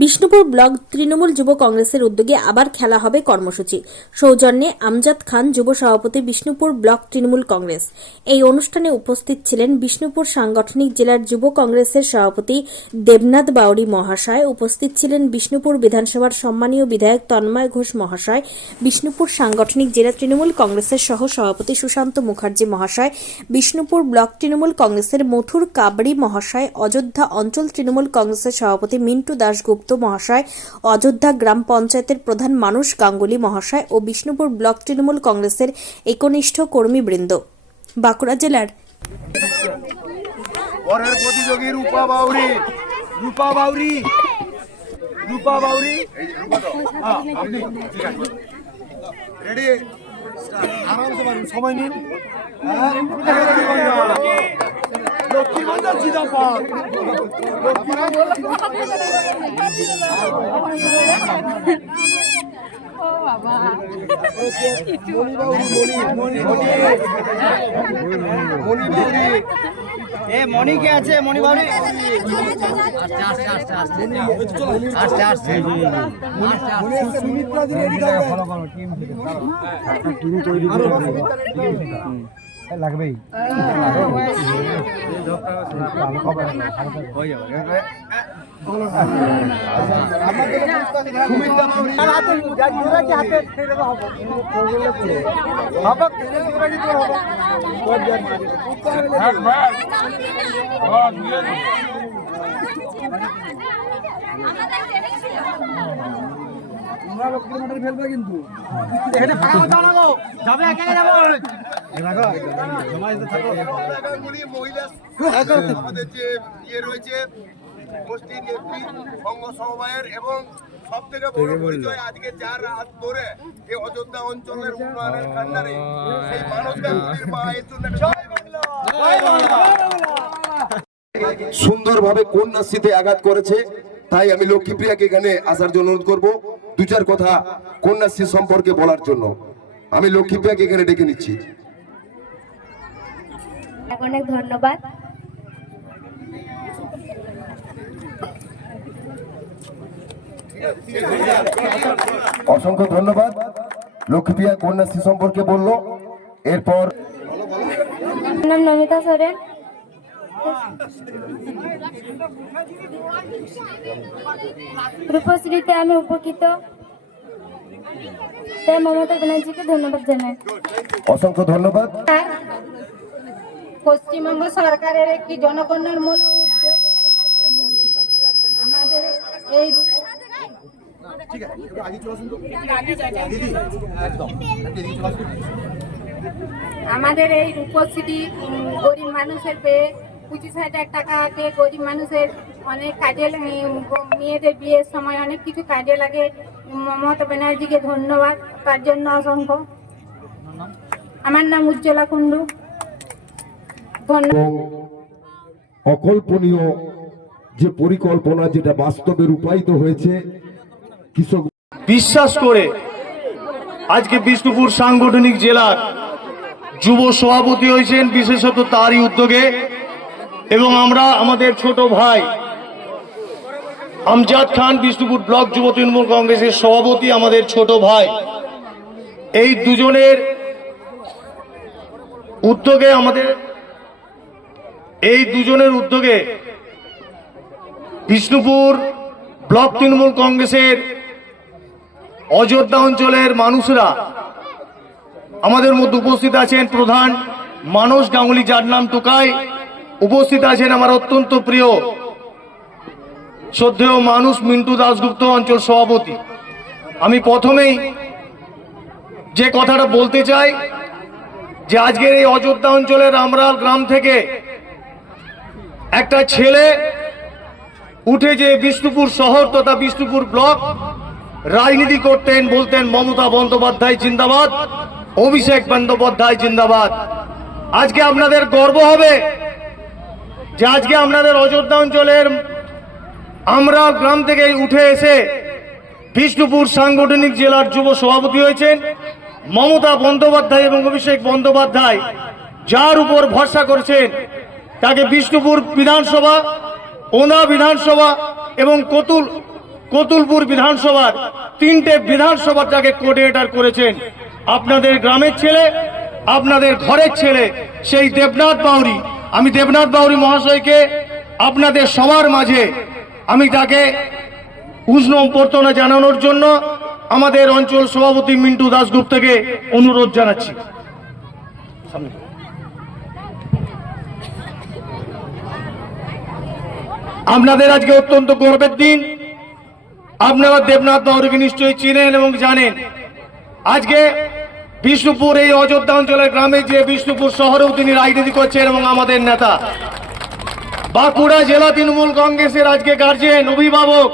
Bishnupur block Trinamool যুব কংগ্রেসের উদ্যোগে আবার খেলা হবে কর্মসূচি। সৌজন্যে আমজাদ খান, যুব সভাপতি, বিষ্ণুপুর ব্লক তৃণমূল কংগ্রেস। এই অনুষ্ঠানে উপস্থিত ছিলেন বিষ্ণুপুর সাংগঠনিক জেলার যুব কংগ্রেসের সভাপতি দেবনাথ বাউরি মহাশয়। উপস্থিত ছিলেন বিষ্ণুপুর বিধানসভার সম্মানীয় বিধায়ক তন্ময় ঘোষ মহাশয়, বিষ্ণুপুর সাংগঠনিক জেলা তৃণমূল কংগ্রেসের সহ সভাপতি সুশান্ত মুখার্জি মহাশয়, বিষ্ণুপুর ব্লক তৃণমূল কংগ্রেসের মথুর কাবড়ি মহাশয়, অযোধ্যা অঞ্চল তৃণমূল কংগ্রেসের সভাপতি মিন্টু দাশগুপ্ত মহাশয়, অযোধ্যা গ্রাম পঞ্চায়েতের প্রধান মানুষ গাঙ্গুলি মহাশয় ও বিষ্ণুপুর ব্লক তৃণমূল কংগ্রেসের একনিষ্ঠ কর্মীবৃন্দ। বাঁকুড়া জেলার পরের প্রতিযোগী রূপা বাউরি রেডি, আরামসে পারুন, সময় নিন। লক্ষ্মীগঞ্জের চিদাপাড় মনি কে আছে? মনি বাউরি লাগবেই। ফেলবে কিন্তু আমাদের যে ইয়ে রয়েছে গোষ্ঠী নেত্রী সংঘ সমবায়ের এবং সব থেকে বড় পরিচয় আজকে যার হাত ধরে এই অযোধ্যা অঞ্চলের উন্নয়নের কান্ডারে সেই মানুষ গাঙ্গুলির মা এর জন্য সুন্দরভাবে কন্যাশ্রীতে আঘাত করেছে। তাই আমি লক্ষ্মীপ্রিয়াকে এখানে আসার জন্য অনুরোধ করবো, দু চার কথা কন্যাশ্রী সম্পর্কে বলার জন্য। আমি লক্ষ্মীপ্রিয়াকে এখানে ডেকে নিচ্ছি। অনেক ধন্যবাদ। অসংখ্য ধন্যবাদ। লক্ষ্মীপ্রিয়া কন্যাশ্রী সম্পর্কে বললো। এরপর নাম নমিতা সোরেন। রূপশ্রীতে আমি উপকৃত, তাই মমতা ব্যানার্জিকে ধন্যবাদ জানাই। অসংখ্য ধন্যবাদ। পশ্চিমবঙ্গ সরকারের একটি জনকল্যাণ মূলক উদ্যোগ আমাদের এই রূপশ্রী গরিব মানুষের পেয়ে 25,000 টাকাকে গরিব মানুষের অনেক কাজে, মেয়েদের বিয়ের সময় অনেক কিছু কাজে লাগে। মমতা ব্যানার্জিকে ধন্যবাদ তার জন্য অসংখ্য। আমার নাম উজ্জ্বলা কুণ্ডু। অকল্পনীয় যে পরিকল্পনা, যেটা বাস্তবে রূপায়িত হয়েছে, কৃষক বিশ্বাস করে আজকে বিষ্ণুপুর সাংগঠনিক জেলার যুব সভাপতি হয়েছেন, বিশেষত তারই উদ্যোগে। এবং আমরা আমাদের ছোট ভাই আমজাদ খান, বিষ্ণুপুর ব্লক যুব তৃণমূল কংগ্রেসের সভাপতি, আমাদের ছোট ভাই, এই দুজনের উদ্যোগে বিষ্ণুপুর ব্লক তৃণমূল কংগ্রেসের অযোধ্যা অঞ্চলের মানুষরা আমাদের মধ্যে উপস্থিত আছেন। প্রধান মানুষ গাঙ্গুলি, যার নাম টুকাই। উপস্থিত আছেন আমার অত্যন্ত প্রিয় শ্রদ্ধেয় মানুষ মিন্টু দাশগুপ্ত, অঞ্চল সভাপতি। আমি প্রথমেই যে কথাটা বলতে চাই যে আজকের এই অযোধ্যা অঞ্চলের আমরাল গ্রাম থেকে একটা ছেলে উঠে যে বিষ্ণুপুর শহর তথা বিষ্ণুপুর ব্লক রাজনীতি করতেন, বলতেন মমতা বন্দ্যোপাধ্যায় জিন্দাবাদ, অভিষেক বন্দ্যোপাধ্যায় জিন্দাবাদ। আজকে আপনাদের গর্ব হবে যে আজকে আপনাদের অযোধ্যা অঞ্চলের আমরাল গ্রাম থেকে উঠে এসে বিষ্ণুপুর সাংগঠনিক জেলার যুব সভাপতি হয়েছেন মমতা বন্দ্যোপাধ্যায় এবং অভিষেক বন্দ্যোপাধ্যায়, যার উপর ভরসা করেছেন তাকে বিষ্ণুপুর বিধানসভা, ওনা বিধানসভা এবং কতুলপুর বিধানসভার 3টে বিধানসভাটাকে কোঅর্ডিনেটর করেছেন আপনাদের গ্রামের ছেলে, আপনাদের ঘরের ছেলে, সেই দেবনাথ বাউরি। আমি দেবনাথ বাউরি মহাশয়কে আপনাদের সবার মাঝে আমি তাকে উষ্ণ অভ্যর্থনা জানানোর জন্য আমাদের অঞ্চল সভাপতি মিন্টু দাশগুপ্তকে অনুরোধ জানাচ্ছি। আপনাদের আজকে অত্যন্ত গর্বের দিন। আপনারা দেবনাথ বাউরিকে নিশ্চয়ই চিনেন এবং জানেন। আজকে বিষ্ণুপুর এই অযোধ্যা অঞ্চলের গ্রামে যে বিষ্ণুপুর শহরেও তিনি রাজনীতি করছেন এবং আমাদের নেতা। বাঁকুড়া জেলা তৃণমূল কংগ্রেসের আজকে গার্জেন, অভিভাবক,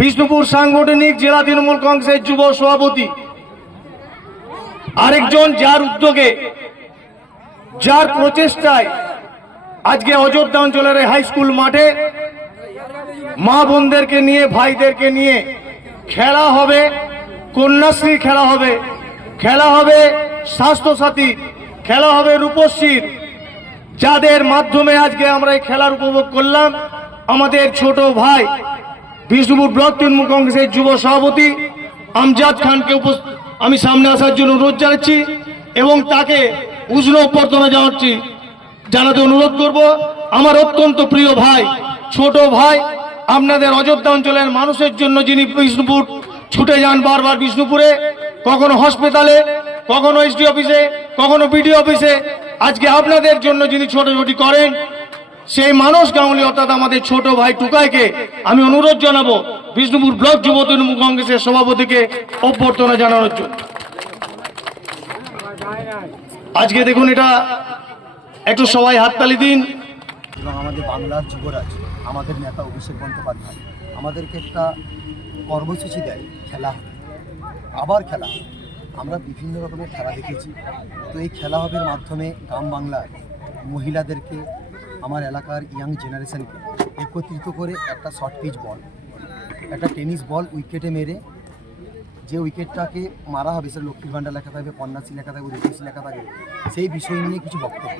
বিষ্ণুপুর সাংগঠনিক জেলা তৃণমূল কংগ্রেসের যুব সভাপতি, আরেকজন যার উদ্যোগে, যার প্রচেষ্টায় আজকে অযোধ্যা অঞ্চলের হাই স্কুল মাঠে মা বোনদেরকে নিয়ে, ভাইদেরকে নিয়ে খেলা হবে, কন্যাশ্রী খেলা হবে, খেলা হবে স্বাস্থ্যসাথী, খেলা হবে রূপশ্রীর, যাদের মাধ্যমে আজকে আমরা এই খেলার উপভোগ করলাম। আমাদের ছোট ভাই বিষ্ণুপুর ব্লক তৃণমূল কংগ্রেসের যুব সভাপতি আমজাদ খানকে আমি সামনে আসার জন্য অনুরোধ জানাচ্ছি এবং তাকে উষ্ণ অভ্যর্থনা জানাতে অনুরোধ করব। আমার অত্যন্ত প্রিয় ভাই, ছোট ভাই, আপনাদের অযোধ্যা অঞ্চলের মানুষের জন্য যিনি বিষ্ণুপুর ছুটে যান বারবার বিষ্ণুপুরে, কখনো হসপিটালে, কখনো এসডি অফিসে, কখনো বিডিও অফিসে, আজকে আপনাদের জন্য যিনি ছোটাছুটি করেন, সেই মানস গাঙ্গুলি অর্থাৎ আমাদের ছোট ভাই টুকাইকে আমি অনুরোধ জানাবো বিষ্ণুপুর ব্লক যুব তৃণমূল কংগ্রেসের সভাপতিকে অভ্যর্থনা জানানোর জন্য। আজকে দেখুন, এটা একটু সবাই হাততালি দিন। এবং আমাদের বাংলার যুবরাজ, আমাদের নেতা অভিষেক বন্দ্যোপাধ্যায় আমাদেরকে একটা কর্মসূচি দেয়, খেলা হবে, আবার খেলা হবে। আমরা বিভিন্ন রকমের খেলা দেখেছি, তো এই খেলা হবের মাধ্যমে গ্রাম বাংলার মহিলাদেরকে, আমার এলাকার ইয়াং জেনারেশনকে একত্রিত করে একটা শর্ট পিচ বল, একটা টেনিস বল উইকেটে মেরে, যে উইকেটটাকে মারা হবে সেটা লক্ষ্মীর ভাণ্ডার লেখা থাকবে, কন্যাশ্রী লেখা থাকবে, রূপশ্রী লেখা থাকবে, সেই বিষয় নিয়ে কিছু বক্তব্য,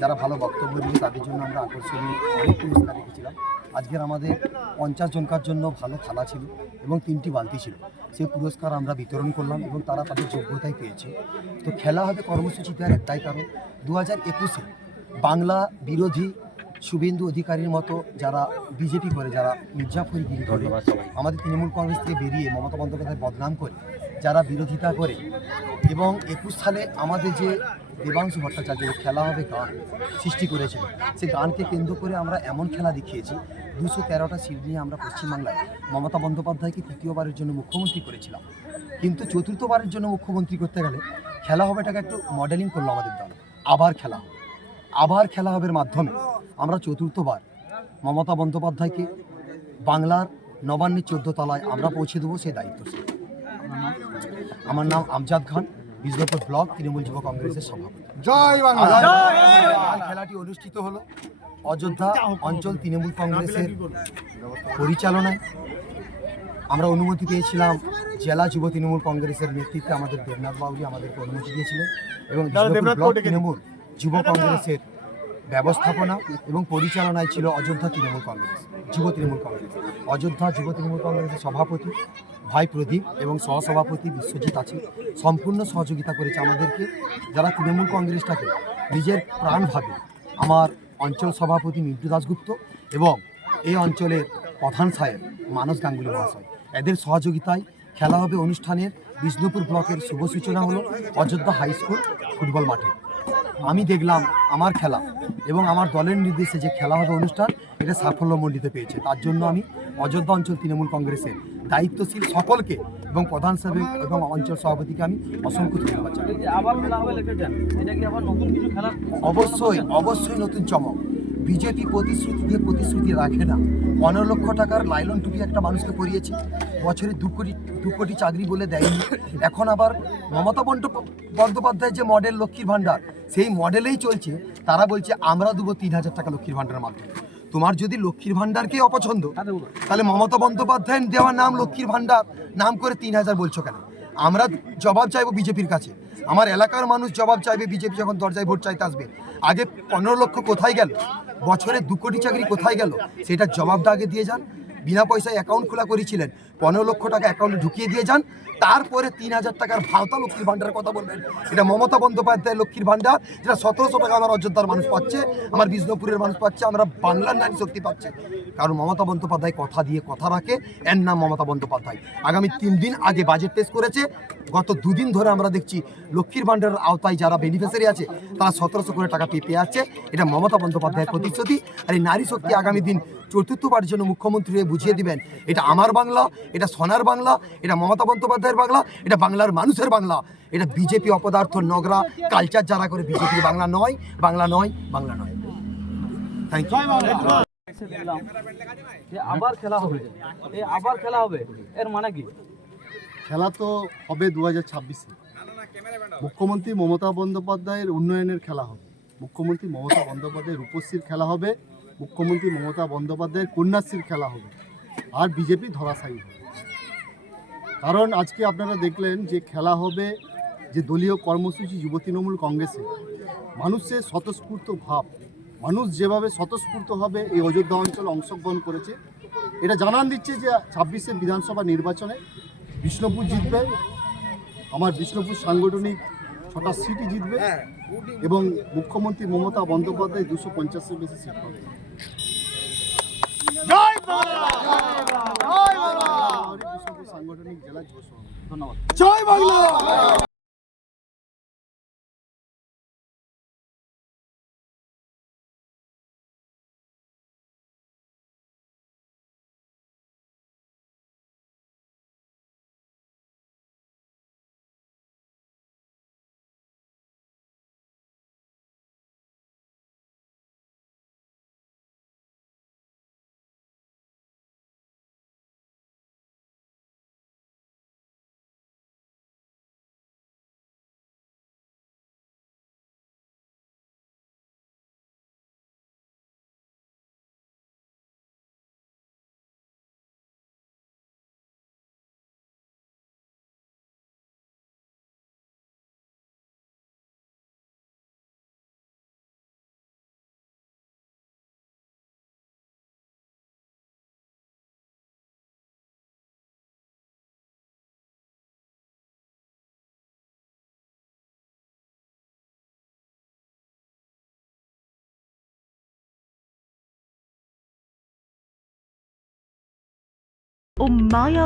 যারা ভালো বক্তব্য দিবে তাদের জন্য আমরা আকর্ষণীয় অনেক পুরস্কার রেখেছিলাম। আজকের আমাদের 50 জনকার জন্য ভালো থালা ছিল এবং 3টি বালতি ছিল, সেই পুরস্কার আমরা বিতরণ করলাম এবং তারা তাদের যোগ্যতায় পেয়েছে। তো খেলা হবে কর্মসূচি দেওয়ার একটাই কারণ, 2021-এ বাংলা বিরোধী শুভেন্দু অধিকারীর মতো যারা বিজেপি করে, যারা মির্জাফরগিরি করে, আমাদের তৃণমূল কংগ্রেস থেকে বেরিয়ে মমতা বন্দ্যোপাধ্যায় বদনাম করে, যারা বিরোধিতা করে, এবং 21 সালে আমাদের যে দেবাংশু ভট্টাচার্য খেলা হবে গান সৃষ্টি করেছিল, সেই গানকে কেন্দ্র করে আমরা এমন খেলা দেখিয়েছি। 213টা সিট নিয়ে আমরা পশ্চিমবাংলায় মমতা বন্দ্যোপাধ্যায়কে 3য়বারের জন্য মুখ্যমন্ত্রী করেছিলাম, কিন্তু 4র্থবারের জন্য মুখ্যমন্ত্রী করতে গেলে খেলা হবেটাকে একটু মডেলিং করলো আমাদের দল। আবার খেলা হবে, আবার খেলা হবের মাধ্যমে আমরা 4র্থবার মমতা বন্দ্যোপাধ্যায়কে বাংলার নবান্নের 14 তলায় আমরা পৌঁছে দেবো, সেই দায়িত্ব। আমার নাম আমজাদ খান, বিষ্ণুপুর ব্লক তৃণমূল যুব কংগ্রেসের সভাপতি। জয় বাংলা। খেলাটি অনুষ্ঠিত হলো অযোধ্যা অঞ্চল তৃণমূল কংগ্রেসের পরিচালনায়। আমরা অনুমতি পেয়েছিলাম জেলা যুব তৃণমূল কংগ্রেসের নেতৃত্বে, আমাদের দেবনাথ বাউরি আমাদেরকে অনুমতি দিয়েছিলেন, এবং বিষ্ণুপুর ব্লক তৃণমূল যুব কংগ্রেসের ব্যবস্থাপনা এবং পরিচালনায় ছিল অযোধ্যা তৃণমূল কংগ্রেস, যুব তৃণমূল কংগ্রেস। অযোধ্যা যুব তৃণমূল কংগ্রেসের সভাপতি ভাই প্রদীপ এবং সহসভাপতি বিশ্বজিৎ আছে, সম্পূর্ণ সহযোগিতা করেছে আমাদেরকে, যারা তৃণমূল কংগ্রেসটাকে নিজের প্রাণ ভাবে। আমার অঞ্চল সভাপতি মিন্টু দাশগুপ্ত এবং এই অঞ্চলের প্রধান সাহেব মানস গাঙ্গুলি মহাশয়, এদের সহযোগিতায় খেলা হবে অনুষ্ঠানের বিষ্ণুপুর ব্লকের শুভ সূচনা হলো অযোধ্যা হাই স্কুল ফুটবল মাঠে। আমি দেখলাম আমার খেলা এবং আমার দলের নির্দেশে যে খেলা হবে অনুষ্ঠান, এটা সাফল্যমণ্ডিত পেয়েছে। তার জন্য আমি অযোধ্যা অঞ্চল তৃণমূল কংগ্রেসের দায়িত্বশীল সকলকে এবং প্রধান সাহেব এবং অঞ্চল সভাপতিকে আমি অসংখ্য ধন্যবাদ জানাই। অবশ্যই অবশ্যই নতুন চমক। বিজেপি প্রতিশ্রুতি দিয়ে প্রতিশ্রুতি রাখে না। 15 লক্ষ টাকার লাইলন টুপি একটা মানুষকে পরিয়েছে, বছরে 2 কোটি চাকরি বলে দেয়নি। এখন আবার মমতা বন্দ্যোপাধ্যায় যে মডেল লক্ষ্মীর ভাণ্ডার, সেই মডেলেই চলছে। তারা বলছে আমরা দেবো 3000 টাকা লক্ষ্মীর ভাণ্ডারের মাধ্যমে। তোমার যদি লক্ষ্মীর ভাণ্ডারকেই অপছন্দ, তাহলে মমতা বন্দ্যোপাধ্যায়ের দেওয়া নাম লক্ষ্মীর ভাণ্ডার নাম করে 3000 বলছো কেন? আমরা জবাব চাইবো বিজেপির কাছে, আমার এলাকার মানুষ জবাব চাইবে। বিজেপি যখন দরজায় ভোট চাইতে আসবে, আগে 15 লক্ষ কোথায় গেল, বছরে 2 কোটি চাকরি কোথায় গেল, সেটা জবাবটা আগে দিয়ে যান। বিনা পয়সায় অ্যাকাউন্ট খোলা করেছিলেন, 15 লক্ষ টাকা অ্যাকাউন্টে ঢুকিয়ে দিয়ে যান, তারপরে 3000 টাকার ভাতা লক্ষ্মীর ভাণ্ডারের কথা বলবেন। এটা মমতা বন্দ্যোপাধ্যায়ের লক্ষ্মীর ভাণ্ডার, যেটা 1700 টাকা আমার অযোধ্যার মানুষ পাচ্ছে, আমার বিষ্ণুপুরের মানুষ পাচ্ছে, আমরা বাংলার নারী শক্তি পাচ্ছে। কারণ মমতা বন্দ্যোপাধ্যায় কথা দিয়ে কথা রাখে, এর নাম মমতা বন্দ্যোপাধ্যায়। আগামী 3 দিন আগে বাজেট পেশ করেছে, গত 2 দিন ধরে আমরা দেখছি লক্ষ্মীর ভাণ্ডারের আওতায় যারা বেনিফিশিয়ারি আছে তারা 1700 করে টাকা পেয়ে আছে। এটা মমতা বন্দ্যোপাধ্যায়ের প্রতিশ্রুতি। আর এই নারী শক্তি আগামী দিন চতুর্থবারের জন্য মুখ্যমন্ত্রী হয়ে বুঝিয়ে দিবেন, এটা আমার বাংলা, এটা সোনার বাংলা, এটা মমতা বন্দ্যোপাধ্যায়ের বাংলা, এটা বাংলার মানুষের বাংলা। এটা বিজেপি অপদার্থ নগরা কালচার যারা করে বিজেপি বাংলা নয়, বাংলা নয়, বাংলা নয়। Thank you. দেখলাম যে আবার খেলা হবে, এই আবার খেলা হবে এর মানে কি? খেলা তো হবে 2026-এ। মুখ্যমন্ত্রী মমতা বন্দ্যোপাধ্যায়ের উন্নয়নের খেলা হবে, মুখ্যমন্ত্রী মমতা বন্দ্যোপাধ্যায়ের রূপশ্রীর খেলা হবে, মুখ্যমন্ত্রী মমতা বন্দ্যোপাধ্যায়ের কন্যাশ্রীর খেলা হবে, আর বিজেপি ধরাশায়ী হবে। কারণ আজকে আপনারা দেখলেন যে খেলা হবে, যে দলীয় কর্মসূচি যুব তৃণমূল কংগ্রেসে মানুষের স্বতঃস্ফূর্ত ভাব, মানুষ যেভাবে স্বতঃস্ফূর্তভাবে এই অযোধ্যা অঞ্চলে অংশগ্রহণ করেছে, এটা জানান দিচ্ছে যে 26শে বিধানসভা নির্বাচনে বিষ্ণুপুর জিতবে, আমার বিষ্ণুপুর সাংগঠনিক 6টা সিটই জিতবে এবং মুখ্যমন্ত্রী মমতা বন্দ্যোপাধ্যায় 250-এর বেশি সিট পাবে। বিষ্ণুপুর সাংগঠনিক জেলা যুব সভাপতি। ধন্যবাদ। জয় বাংলা। Umaya